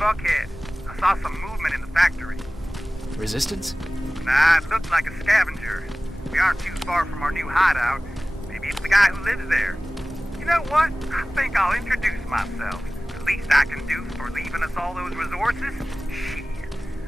Buckhead. I saw some movement in the factory. Resistance? Nah, it looked like a scavenger. We aren't too far from our new hideout. Maybe it's the guy who lives there. You know what? I think I'll introduce myself. The least I can do for leaving us all those resources? Shit.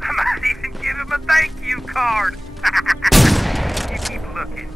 I might even give him a thank you card. You keep looking.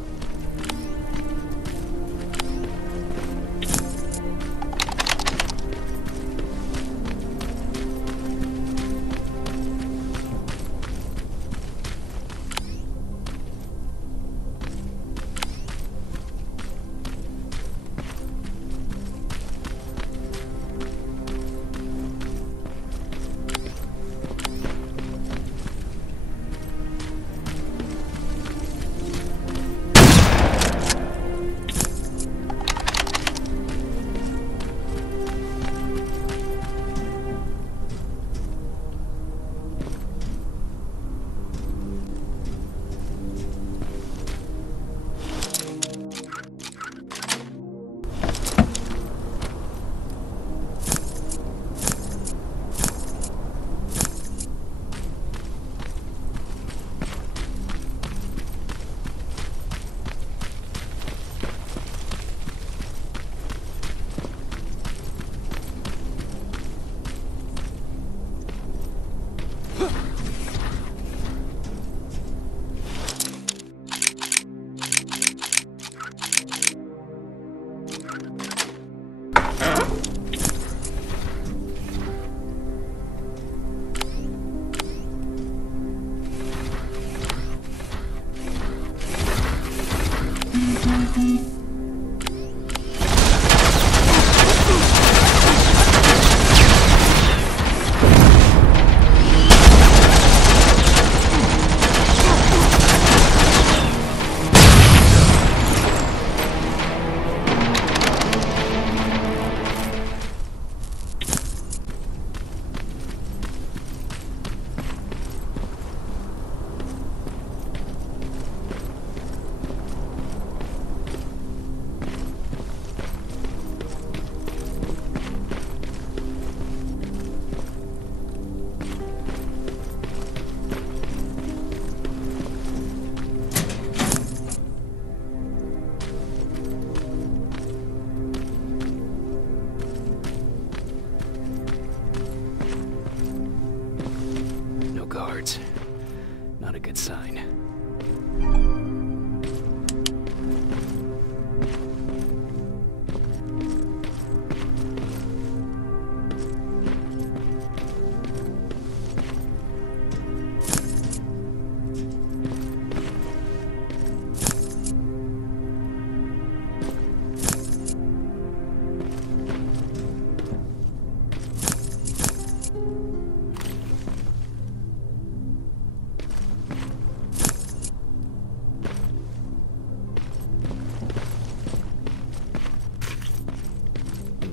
Not a good sign.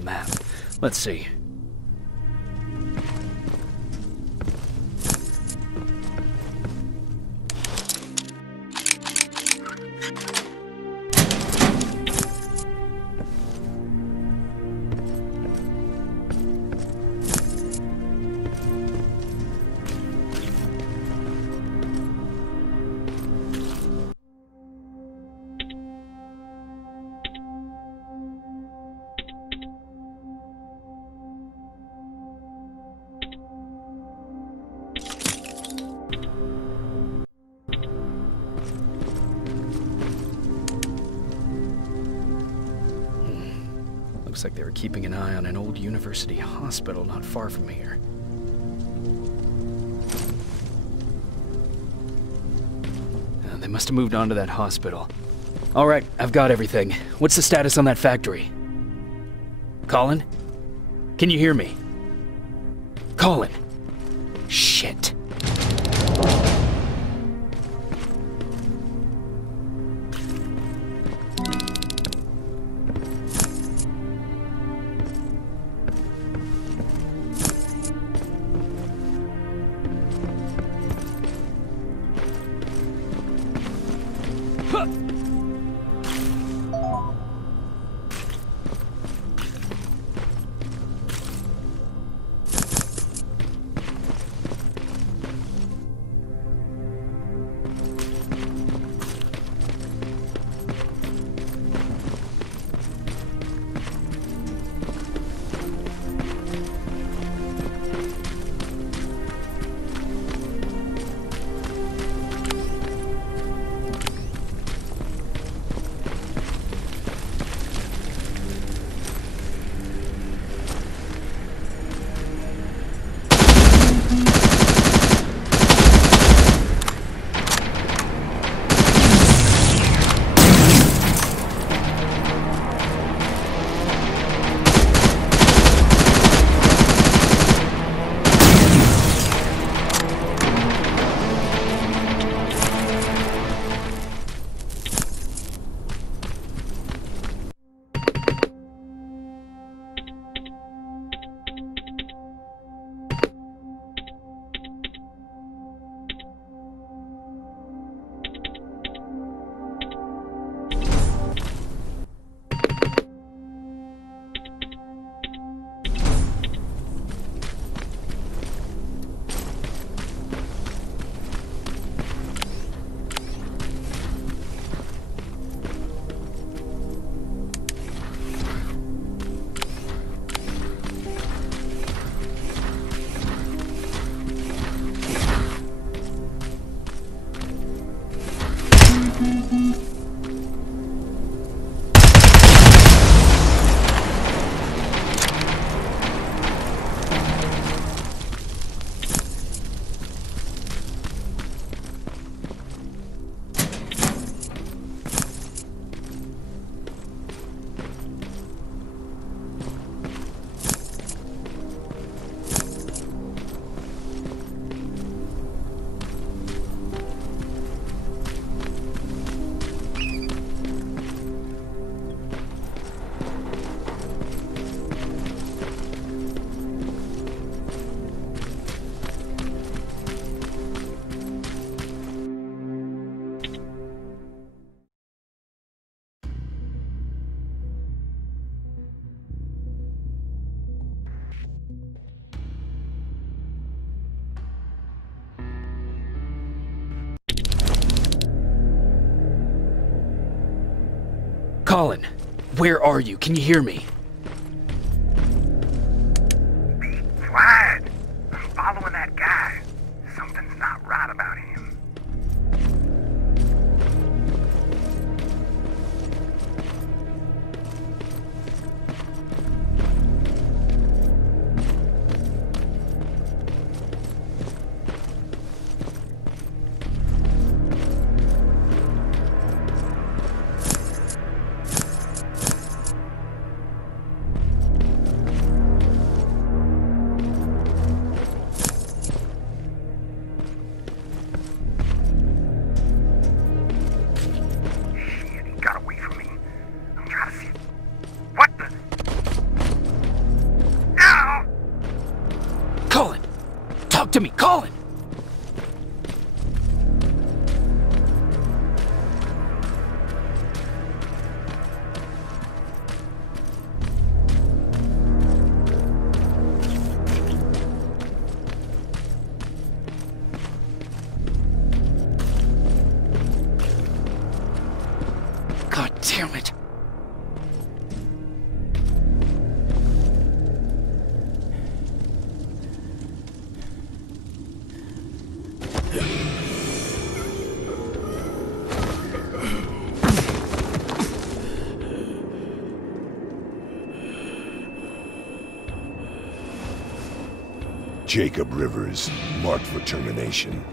Map. Let's see. Looks like they were keeping an eye on an old university hospital not far from here. They must have moved on to that hospital. All right, I've got everything. What's the status on that factory? Colin? Can you hear me? Colin! Shit. Colin, where are you? Can you hear me? Be quiet. I'm following that guy. Something's not right about him. Talk to me, Colin! God damn it. Jacob Rivers, marked for termination.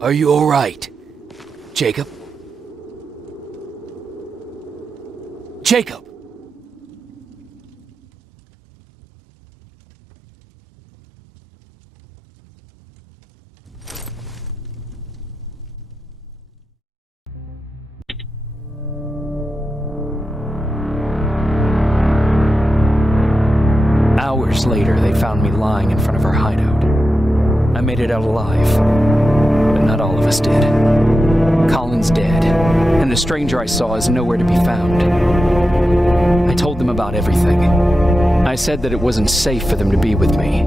Are you all right, Jacob? Jacob! Hours later, they found me lying in front of our hideout. I made it out alive. Not all of us did. Colin's dead, and the stranger I saw is nowhere to be found. I told them about everything. I said that it wasn't safe for them to be with me.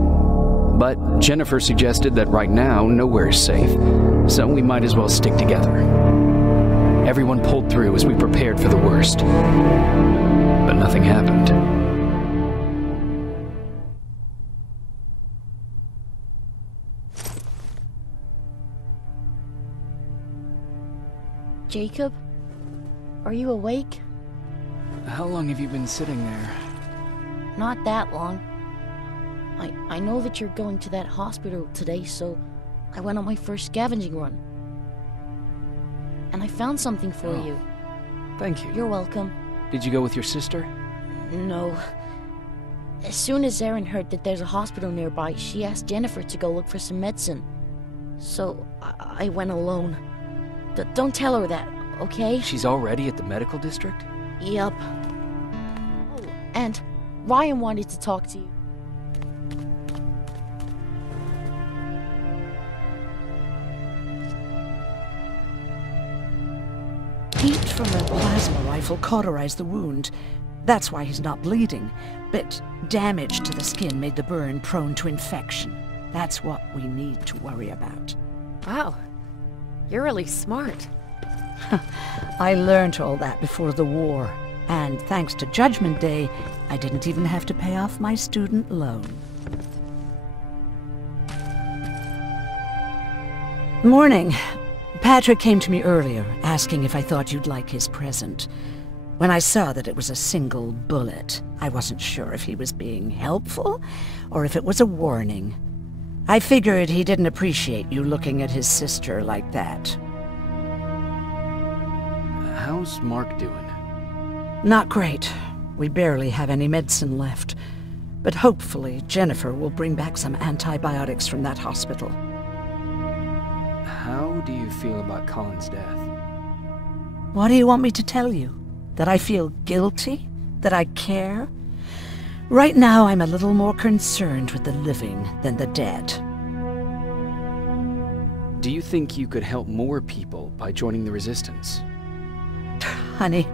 But Jennifer suggested that right now, nowhere is safe, so we might as well stick together. Everyone pulled through as we prepared for the worst. But nothing happened. Jacob? Are you awake? How long have you been sitting there? Not that long. I know that you're going to that hospital today, so I went on my first scavenging run. And I found something for you. Thank you. You're welcome. Did you go with your sister? No. As soon as Erin heard that there's a hospital nearby, she asked Jennifer to go look for some medicine. So I went alone. Don't tell her that, okay? She's already at the medical district? Yep. Oh, and Ryan wanted to talk to you. Heat from a plasma rifle cauterized the wound. That's why he's not bleeding. But damage to the skin made the burn prone to infection. That's what we need to worry about. Wow. You're really smart. I learned all that before the war. And thanks to Judgment Day, I didn't even have to pay off my student loan. Morning. Patrick came to me earlier, asking if I thought you'd like his present. When I saw that it was a single bullet, I wasn't sure if he was being helpful, or if it was a warning. I figured he didn't appreciate you looking at his sister like that. How's Mark doing? Not great. We barely have any medicine left. But hopefully Jennifer will bring back some antibiotics from that hospital. How do you feel about Colin's death? What do you want me to tell you? That I feel guilty? That I care? Right now, I'm a little more concerned with the living than the dead. Do you think you could help more people by joining the Resistance? Honey,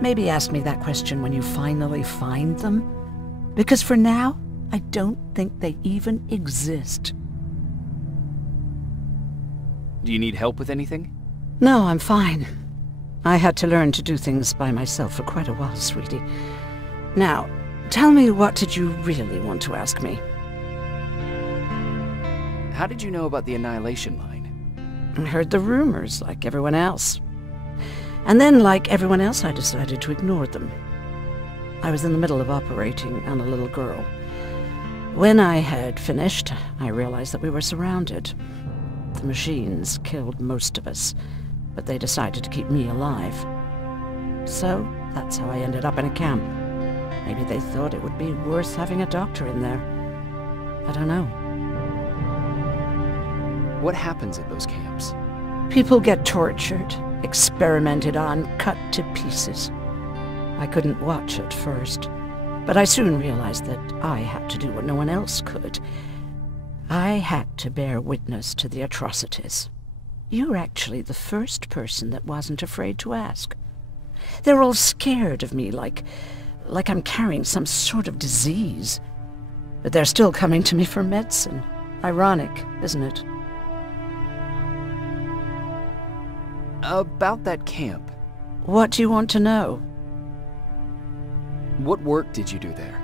maybe ask me that question when you finally find them. Because for now, I don't think they even exist. Do you need help with anything? No, I'm fine. I had to learn to do things by myself for quite a while, sweetie. Now, tell me, what did you really want to ask me? How did you know about the Annihilation Line? I heard the rumors, like everyone else. And then, like everyone else, I decided to ignore them. I was in the middle of operating on a little girl. When I had finished, I realized that we were surrounded. The machines killed most of us, but they decided to keep me alive. So, that's how I ended up in a camp. Maybe they thought it would be worth having a doctor in there. I don't know. What happens at those camps? People get tortured, experimented on, cut to pieces. I couldn't watch at first, but I soon realized that I had to do what no one else could. I had to bear witness to the atrocities. You're actually the first person that wasn't afraid to ask. They're all scared of me, like I'm carrying some sort of disease. But they're still coming to me for medicine. Ironic, isn't it? About that camp. What do you want to know? What work did you do there?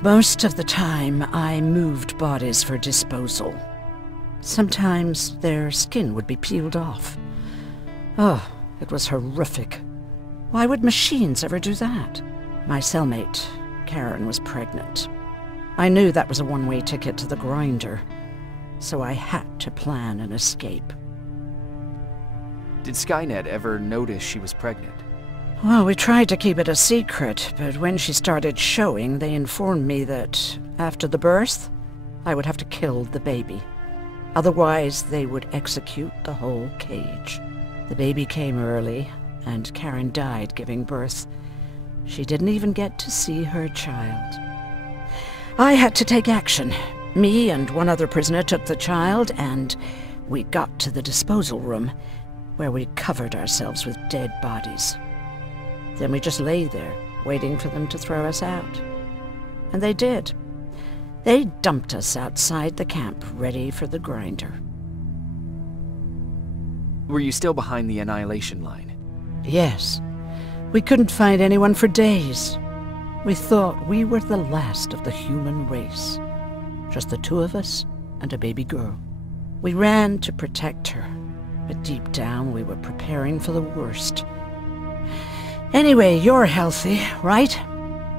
Most of the time, I moved bodies for disposal. Sometimes their skin would be peeled off. Oh, it was horrific. Why would machines ever do that? My cellmate, Karen, was pregnant. I knew that was a one-way ticket to the grinder, so I had to plan an escape. Did Skynet ever notice she was pregnant? Well, we tried to keep it a secret, but when she started showing, they informed me that after the birth, I would have to kill the baby. Otherwise, they would execute the whole cage. The baby came early, and Karen died giving birth. She didn't even get to see her child. I had to take action. Me and one other prisoner took the child, and we got to the disposal room, where we covered ourselves with dead bodies. Then we just lay there, waiting for them to throw us out. And they did. They dumped us outside the camp, ready for the grinder. Were you still behind the Annihilation Line? Yes. We couldn't find anyone for days. We thought we were the last of the human race. Just the two of us and a baby girl. We ran to protect her, but deep down we were preparing for the worst. Anyway, you're healthy, right?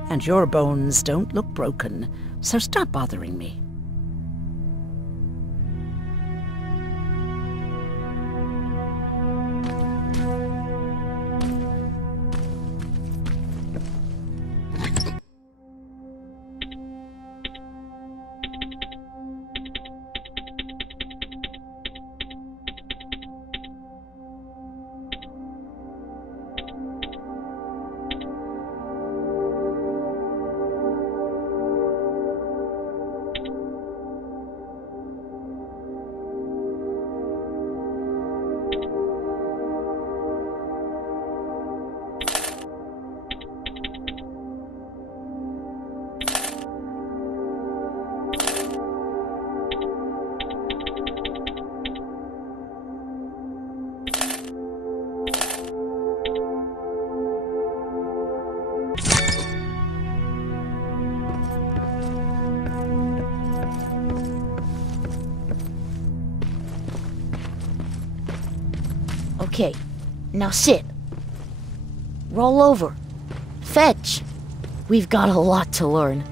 And your bones don't look broken, so stop bothering me. Okay, now sit. Roll over. Fetch. We've got a lot to learn.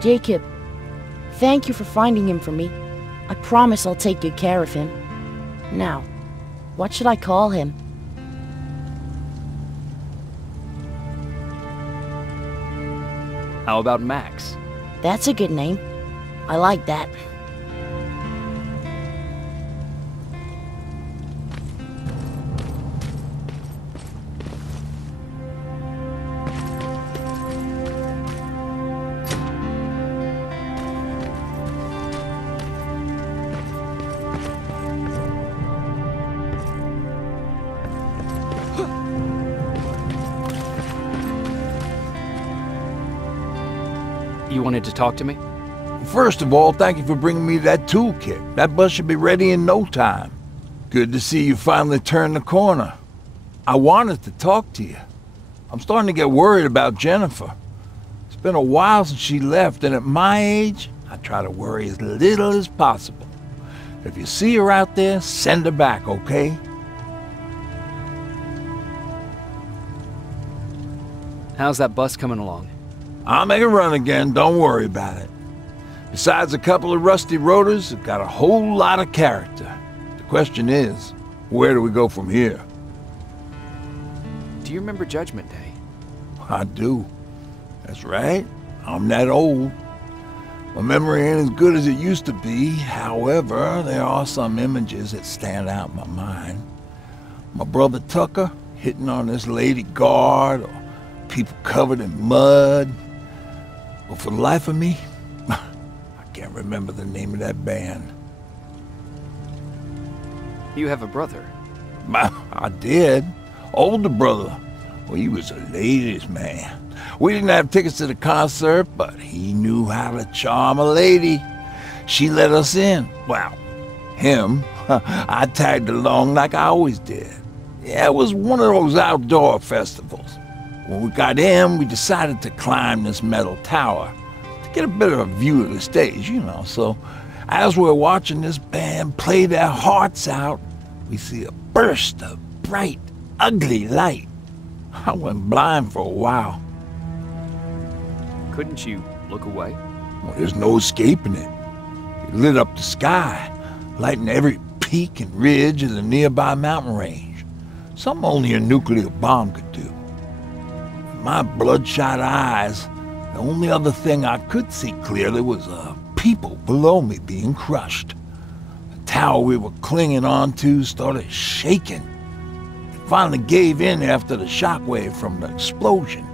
Jacob, thank you for finding him for me. I promise I'll take good care of him. Now, what should I call him? How about Max? That's a good name. I like that. You wanted to talk to me? First of all, thank you for bringing me that toolkit. That bus should be ready in no time. Good to see you finally turned the corner. I wanted to talk to you. I'm starting to get worried about Jennifer. It's been a while since she left, and at my age, I try to worry as little as possible. If you see her out there, send her back, okay? How's that bus coming along? I'll make a run again, don't worry about it. Besides a couple of rusty rotors, it's got a whole lot of character. The question is, where do we go from here? Do you remember Judgment Day? I do. That's right. I'm that old. My memory ain't as good as it used to be. However, there are some images that stand out in my mind. My brother Tucker hitting on this lady guard, or people covered in mud. But for the life of me, I can't remember the name of that band. You have a brother? I did. Older brother. Well, he was a ladies' man. We didn't have tickets to the concert, but he knew how to charm a lady. She let us in. Well, him. I tagged along like I always did. Yeah, it was one of those outdoor festivals. When we got in, we decided to climb this metal tower to get a bit of a view of the stage, you know. So as we're watching this band play their hearts out, we see a burst of bright, ugly light. I went blind for a while. Couldn't you look away? Well, there's no escaping it. It lit up the sky, lighting every peak and ridge of the nearby mountain range. Something only a nuclear bomb could do. With my bloodshot eyes, the only other thing I could see clearly was people below me being crushed. The tower we were clinging onto started shaking. It finally gave in after the shockwave from the explosion.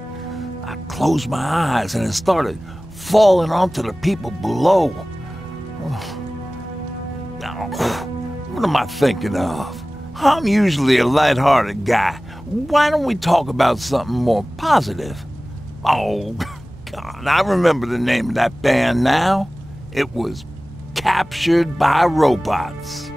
I closed my eyes and it started falling onto the people below. What am I thinking of? I'm usually a lighthearted guy. Why don't we talk about something more positive? Oh, God, I remember the name of that band now. It was Captured by Robots.